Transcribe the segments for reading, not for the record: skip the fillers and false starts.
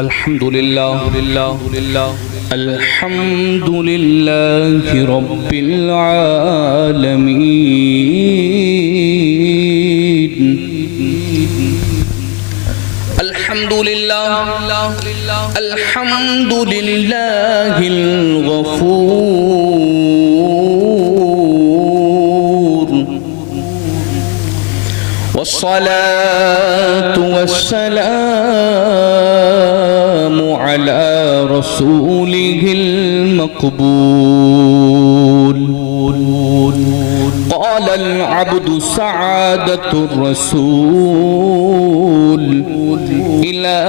अल्हम्दुलिल्लाह अल्हम्दुलिल्लाहि रब्बिल आलमीन। अल्हम्दुलिल्लाह अल्हम्दुलिल्लाहिल गफूर वस्सलातु वस्सलामु अला रसूलिहिल मक़बूल। क़ालल अब्दु सआदतुर रसूल इला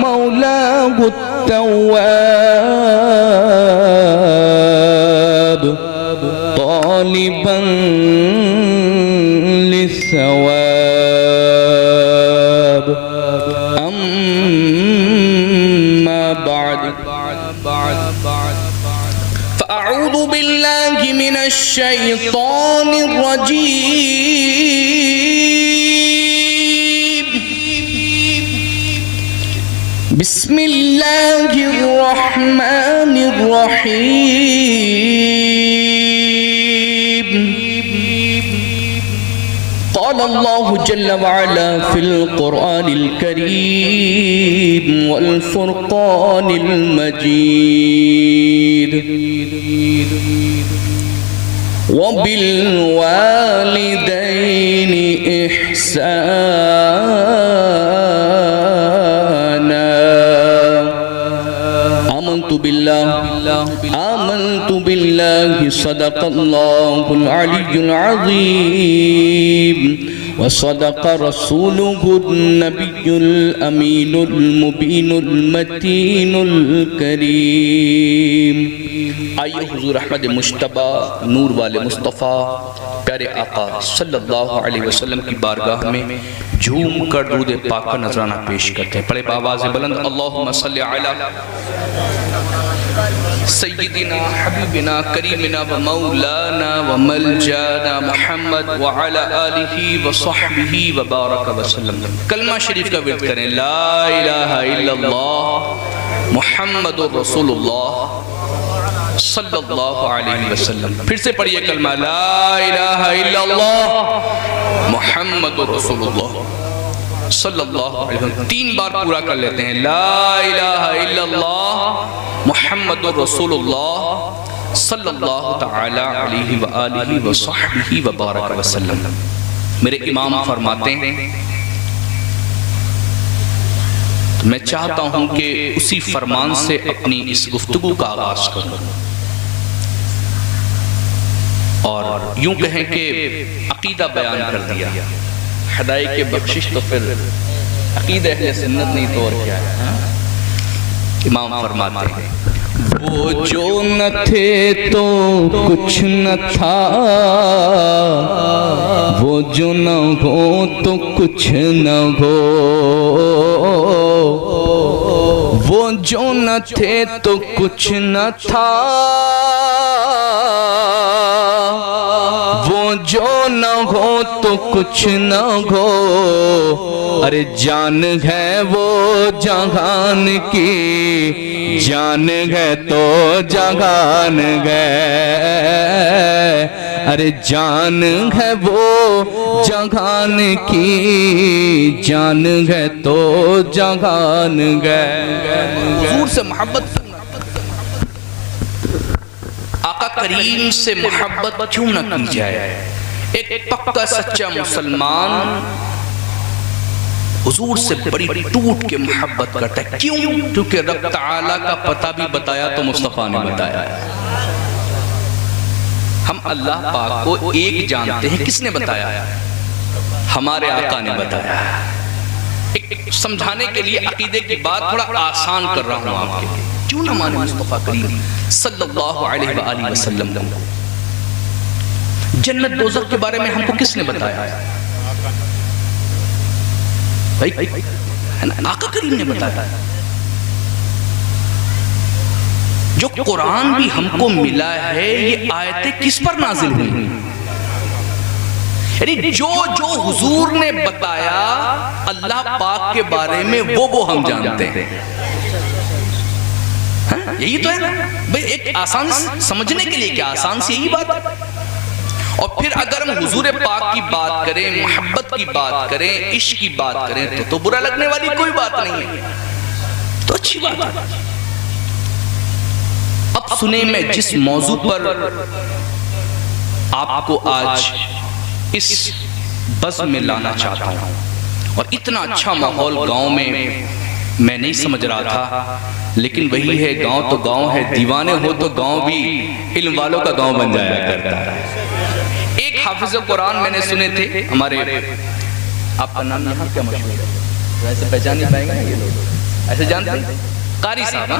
मौलाहु तव्वाब तालिबन लिस्सवाब। अम्मा बाद फ़अऊज़ु बिल्लाहि मिनश शैतानिर रजीम। बिस्मिल्लाहिर रहमानिर रहीम। क़ाल अल्लाहु जल्ल व अला फ़िल क़ुरआनिल करीम वल फ़ुरक़ानिल मजीद। वबिल वालिदैनि इहसाना। आमन्तु बिल्लाहि सदक़ल्लाहुल अलियुल अज़ीम व सदक़ रसूलुहुन नबियुल अमीनुल मुबीनुल मतीनुल करीम। आइए हुज़ूर अहमद मुज्तबा नूर वाले मुस्तफ़ा प्यारे आका सल्लल्लाहु अलैहि वसल्लम की बारगाह में झूम कर दुरूद पाक का नजराना पेश करते हैं। बड़े आवाज़ बुलंद अल्लाहुम्मा सल्लि अला सय्यिदिना हबीबिना करीमिना व मौलाना व मलजाना मुहम्मद व अला आलिहि व सहबिहि व बारक व सल्लम। कलमा शरीफ का विर्द करें, ला इलाहा इल्लल्लाह मुहम्मदुर रसूलुल्लाह सल्लल्लाहु अलैहि वसल्लम। फिर से पढ़िए कलमा, ला इलाहा इल्लल्लाह मुहम्मदुर रसूलुल्लाह सल्लल्लाहु अलैहि वसल्लम। 3 बार पूरा कर लेते हैं, ला इलाहा इल्लल्लाह मुहम्मदुर रसूलुल्लाह सल्लल्लाहु तआला अलैहि व आलिहि व सहबिहि व बारक व सल्लम। मेरे इमाम फरमाते हैं, मैं चाहता हूं कि उसी फरमान से अपनी इस गुफ्तगू का आगाज करूं और यूं कहें कि अकीदा बयान कर दिया। हदायत के बख्शिश तो फिर अकीदा अहले सुन्नत नहीं तो और क्या है। इमाम फरमाते हैं, वो जो न थे तो कुछ न था, वो जो न हो तो कुछ न हो, वो जो न थे तो कुछ न था, वो जो न हो तो कुछ न हो। अरे जान है वो जहान की, जान है तो जहान गए। अरे जान है वो जहान की, जान है तो जहान गए। हुजूर से मोहब्बत, आका करीम से मोहब्बत क्यों न की जाए। एक पक्का सच्चा मुसलमान हुजूर से बड़ी टूट के मोहब्बत करता है। क्यों? क्योंकि रब ताला का पता भी बताया तो मुस्तफ़ा ने बताया। हम अल्लाह पाक को एक जानते हैं, किसने बताया? हमारे आका ने बताया। एक समझाने के लिए अकीदे की बात थोड़ा आसान कर रहा हूं आपके लिए। क्यों ना माने मुस्तफ़ा करीम सल्लल्लाहु अलैहि वसल्लम को? जन्नत दोज़ख के बारे में हमको किसने बताया? भाई आका करीम ने बताया। जो कुरान भी हमको मिला है, ये आयतें किस पर नाजिल हुई? यानी जो जो हुजूर ने बताया अल्लाह पाक के बारे में वो हम जानते हैं। यही तो है ना भाई, एक आसान समझने के लिए क्या आसान सी यही बात है। और फिर अगर हम हुजूर पाक की बात करें, मोहब्बत की बात करें, इश्क की बात करें तो बुरा लगने वाली कोई बात नहीं है, तो अच्छी बात है। अब सुने, मैं जिस मौजू पर आपको आज इस बज़्म में लाना चाहता हूं, और इतना अच्छा माहौल गांव में मैं नहीं समझ रहा था, लेकिन वही है, गांव तो गांव है, दीवाने हो तो गांव भी इल्म वालों का गांव बन जाया करता है। एक हाफिज कुरान मैंने सुने थे हमारे, आपका नाम यहाँ क्या मशहूर है, वैसे पहचान नहीं पाएंगे ये लोग, ऐसे जानते हैं, कारी साहब,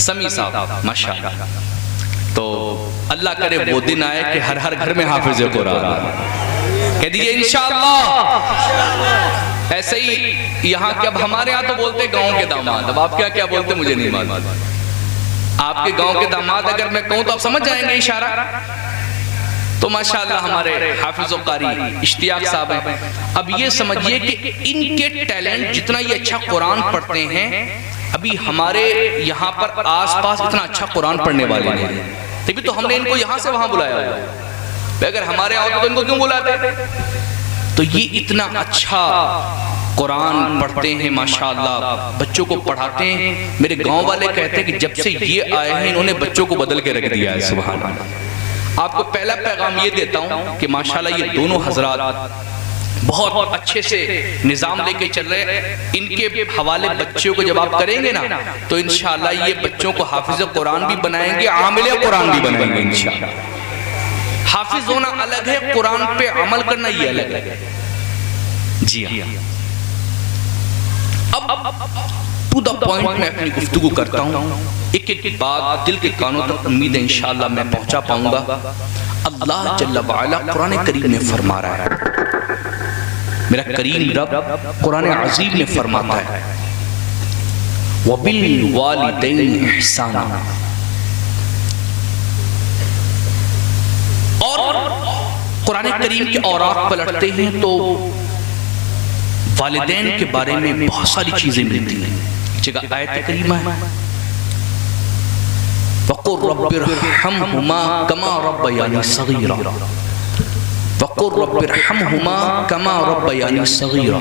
समी साहब, माशाअल्लाह। तो अल्लाह करे वो दिन आए कि हर हर घर में हाफिज कुरान, कह दीजिए इंशाअल्लाह। ऐसे ही यहाँ के, अब हमारे यहाँ तो बोलते गांव के दामाद, अब आप क्या क्या बोलते मुझे नहीं मालूम। आपके गांव के दामाद अगर मैं कहूँ तो आप समझ जाएंगे इशारा। तो माशाअल्लाह हमारे हाफिज कारी इश्तियाक साहब हैं। अब ये समझिए कि इनके टैलेंट, जितना ये अच्छा कुरान पढ़ते हैं, अभी हमारे यहाँ पर आसपास इतना अच्छा कुरान पढ़ने वाले नहीं हैं, तभी तो हमने इनको यहाँ से वहाँ बुलाया है। अगर हमारे यहाँ होते तो इनको क्यों बुलाते? तो ये इतना अच्छा कुरान पढ़ते हैं माशाअल्लाह, बच्चों को पढ़ाते हैं। मेरे गांव वाले कहते हैं कि जब से ये आए हैं इन्होंने बच्चों को बदल के रख दिया है। सुभान अल्लाह। आपको पहला पैगाम ये देता हूं कि माशाअल्लाह ये दोनों हजरात बहुत अच्छे से निजाम लेके चल रहे हैं। इनके हवाले बच्चों को जब आप करेंगे ना, तो इंशाअल्लाह ये बच्चों को हाफिज कुरान भी बनाएंगे, आमिल कुरान भी बनाएंगे इंशाअल्लाह। हाफिज होना अलग है, कुरान पे अमल करना ये अलग है। जी हाँ, अब टू द पॉइंट में अपनी गुफ्तगू करता हूँ, एक एक बात दिल के कानों तक उम्मीद है इंशाअल्लाह मैं पहुंचा पाऊंगा। अल्लाह जल्ल वाला कुरान करीम में फरमा रहा है, मेरा करीम रब कुरान अजीम में फरमाता है, वबिल वालिदैन इहसाना। और कुरान करीम के औरात पलटते हैं तो वालिदैन के बारे में बहुत सारी चीजें मिलती हैं। एक जगह आयत करीमा है, वक़ुर रब्बिरहमहुमा कमा रब्बयानी सगीरा, वक़ुर रब्बिरहमहुमा कमा रब्बयानी सगीरा।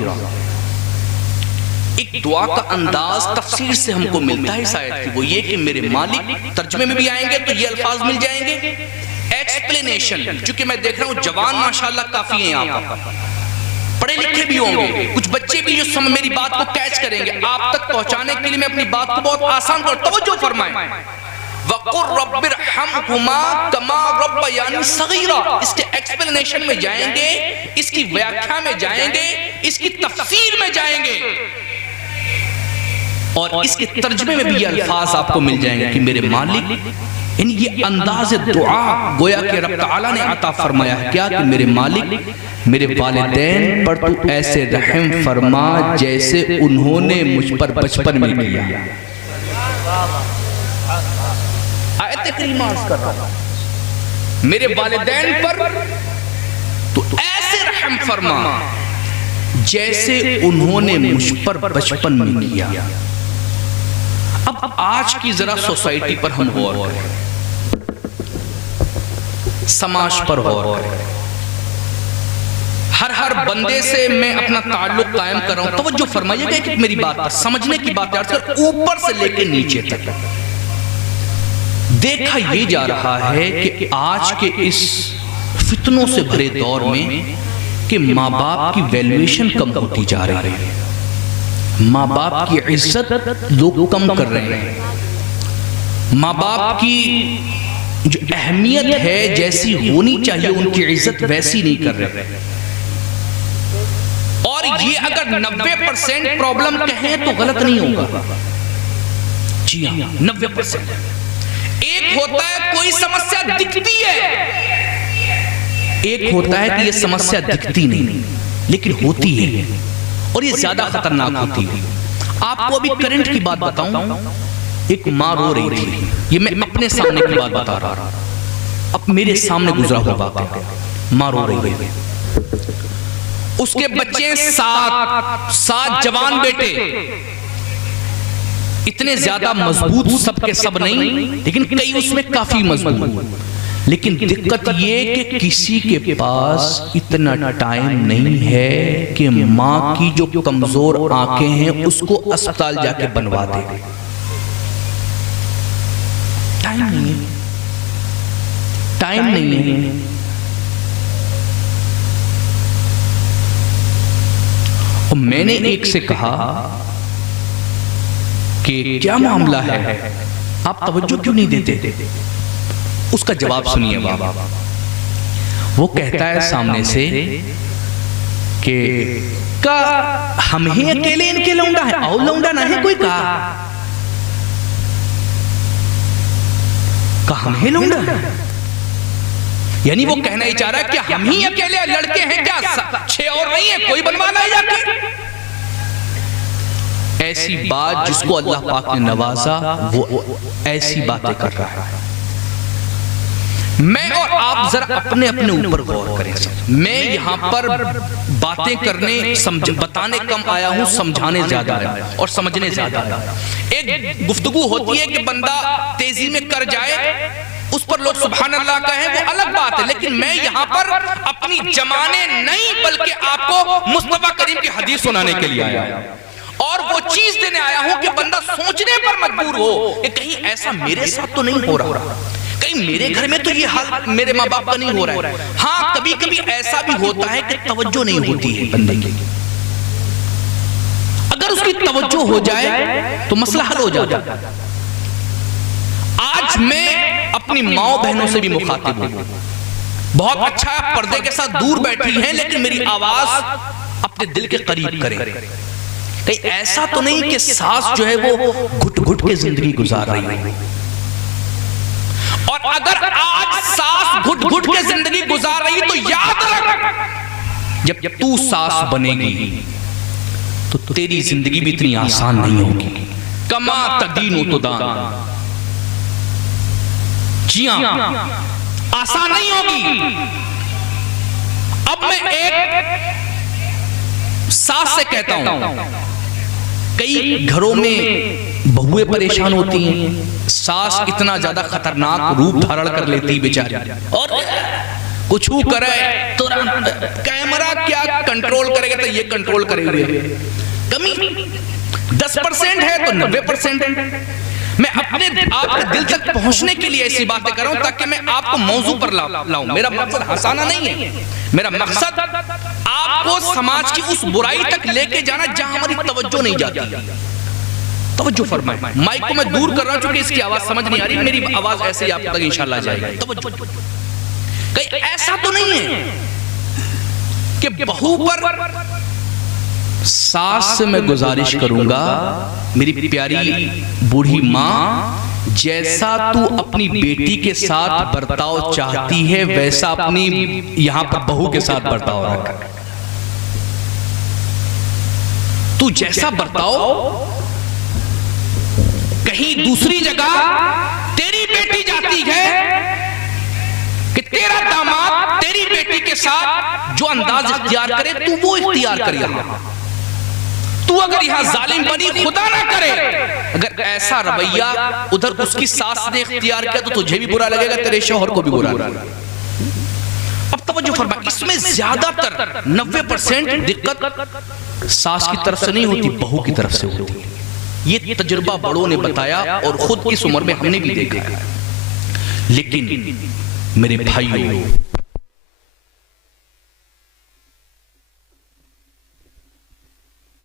एक दुआ का अंदाज तफसीर से हमको मिलता है इस आयत की, वो ये कि मेरे मालिक, तर्जुमे में भी आएंगे तो ये अल्फाज मिल जाएंगे, एक्सप्लेनेशन। चूंकि मैं देख रहा हूं जवान माशाल्लाह काफी हैं यहाँ पर, पढ़े लिखे भी होंगे, कुछ बच्चे भी जो मेरी बात को कैच करेंगे, आप तक पहुंचाने के लिए मैं अपनी बात को बहुत आसान कर, तवज्जो फरमाएं। वक़ुर रब्बिरहमहुमा कमा रब्बयानी सगीरा, इसके एक्सप्लेनेशन में जाएंगे, इसकी व्याख्या में जाएंगे, इसकी तफसीर में जाएंगे, और इसके तर्जुमे में भी ये अल्फाज आपको मिल जाएंगे कि मेरे मालिक, यानी ये अंदाज़ दुआ गोया कि रब तआला ने अता फरमाया है क्या, कि मेरे मालिक मेरे वालिदैन पर तू ऐसे रहम फरमा जैसे उन्होंने मुझ पर बचपन में किया। आयत करीमा अर्ज़ कर रहा हूं, मेरे वालिदैन पर तू ऐसे रहम फरमा जैसे उन्होंने मुझ पर बचपन में किया। अब आज की जरा सोसाइटी पर हम गौर करें, समाज पर गौर करें। हर बंदे से मैं अपना ताल्लुक कायम कर रहा हूं, तवज्जो फरमाइएगा कि मेरी बात पर, समझने की बात है, ऊपर से लेकर नीचे तक देखा ये जा रहा है कि आज के इस फितनों से भरे दौर में कि माँ बाप की वैल्यूएशन कम होती जा रही है, माँ बाप की इज्जत लोग कम कर रहे हैं, माँ बाप की जो अहमियत है जैसी होनी चाहिए उनकी इज्जत वैसी नहीं कर रहे। और ये अगर 90% प्रॉब्लम कहें तो गलत नहीं होगा। जी हाँ, 90%। एक होता है कोई समस्या दिखती है, एक होता है कि ये समस्या दिखती नहीं लेकिन होती है, और ये ज्यादा खतरनाक होती है। आपको अभी करंट की बात बताऊं, एक माँ रो रही थी, ये मैं अपने सामने की बात बता रहा, अब मेरे सामने गुजरा हुआ वाक़या। माँ रो रही है, उसके बच्चे सात जवान बेटे, इतने ज्यादा मजबूत सब के सब नहीं, लेकिन कई उसमें काफी मजबूत। लेकिन दिक्कत ये कि किसी के पास इतना टाइम नहीं है कि माँ की जो कमजोर आंखें हैं उसको अस्पताल जाके बनवा दे। टाइम नहीं है, टाइम नहीं है। और मैंने एक से कहा कि क्या मामला है, आप तवज्जो क्यों नहीं देते? उसका जवाब सुनिए बाबा। वो कहता है सामने से कि का हम ही अकेले इनके लौंडा है, और लौंडा ना है कोई का हम ही लौंडा है। यानी वो कहना ही चाह रहा है कि हम ही अकेले लड़के हैं क्या, 6 और नहीं है, कोई बनवाना है जाके। ऐसी बात जिसको अल्लाह पाक ने नवाजा वो ऐसी बातें कर रहा है। मैं और आप जरा अपने अपने ऊपर गौर करें। मैं यहां पर बातें करने बताने कम आया हूं, समझाने ज्यादा है और समझने ज्यादा है। एक गुफ्तगू होती है कि बंदा तेजी में कर जाए, उस पर लोग सुभान अल्लाह कहें, वो अलग बात है। लेकिन मैं यहां पर अपनी जमाने नहीं बल्कि आपको मुस्तफा करीम की हदीस सुनाने के लिए आया और वो चीज देने आया हूं कि बंदा सोचने पर मजबूर हो कि कहीं ऐसा मेरे साथ तो नहीं हो रहा, कहीं मेरे घर में तो ये हाल मेरे माँ बाप का नहीं हो रहा है। हाँ, कभी कभी ऐसा भी होता है कि तवज्जो नहीं होती है बंदे की। अगर उसकी तवज्जो हो जाए तो मसला हल हो जाता है। आज मैं अपनी माओ बहनों से भी मुखातिब हूं। बहुत अच्छा पर्दे के साथ दूर बैठी हैं, लेकिन मेरी आवाज अपने दिल के करीब करें। कहीं ऐसा तो नहीं कि सास जो है वो घुट घुट के जिंदगी गुजार रही है। और अगर आज सास घुट घुट के जिंदगी गुजार रही तो याद रख, जब तू सास बनेगी तो तेरी जिंदगी भी इतनी आसान नहीं होगी। कमा तदीन तो दान, जी हां, आसान नहीं होगी। अब मैं एक सास से कहता हूं, कई घरों में बहुएं परेशान होती हैं, सास इतना ज्यादा खतरनाक रूप धारण कर लेती बेचारी, और कुछ करे तो कैमरा क्या कंट्रोल करेगा, तो ये कंट्रोल करेंगे। कमी 10% है तो 90% है। मैं अपने आपके दिल तक पहुंचने के लिए ऐसी बातें कर रहा हूं ताकि मैं आपको मौजू पर लाऊं। मेरा मकसद हंसाना नहीं है, मेरा मकसद आपको समाज की उस बुराई तक लेके जाना जहां हमारी तवज्जो नहीं जाती। तवज्जो फरमाएं। माइक को मैं दूर कर रहा हूं क्योंकि इसकी आवाज समझ नहीं आ रही, मेरी आवाज ऐसे ही आप तक इंशाल्लाह जाएगी। तवज्जो। कहीं ऐसा तो नहीं है कि बहू पर सास से मैं गुजारिश करूंगा, मेरी प्यारी बूढ़ी माँ, जैसा तू अपनी बेटी के साथ बर्ताव चाहती है वैसा अपनी यहां पर बहू के साथ बर्ताव रख। तू जैसा बर्ताव कहीं दूसरी जगह तेरी बेटी जाती है कि तेरा दामाद तेरी बेटी के साथ जो अंदाज इख्तियार करे तू वो इख्तियार कर। यहां तू अगर यहां जालिम बनी, खुदा ना करे अगर ऐसा रवैया उधर उसकी सास ने इख्तियार किया तो तुझे भी बुरा लगेगा, तेरे शौहर को भी बुरा लगेगा। अब तवज्जो फरमा, इसमें ज्यादातर 90% दिक्कत सास की तरफ से नहीं होती, बहू की तरफ से होती है। ये तजुर्बा बड़ों ने बताया और खुद इस उम्र में हमने भी देखा है। लेकिन मेरे भाइयों,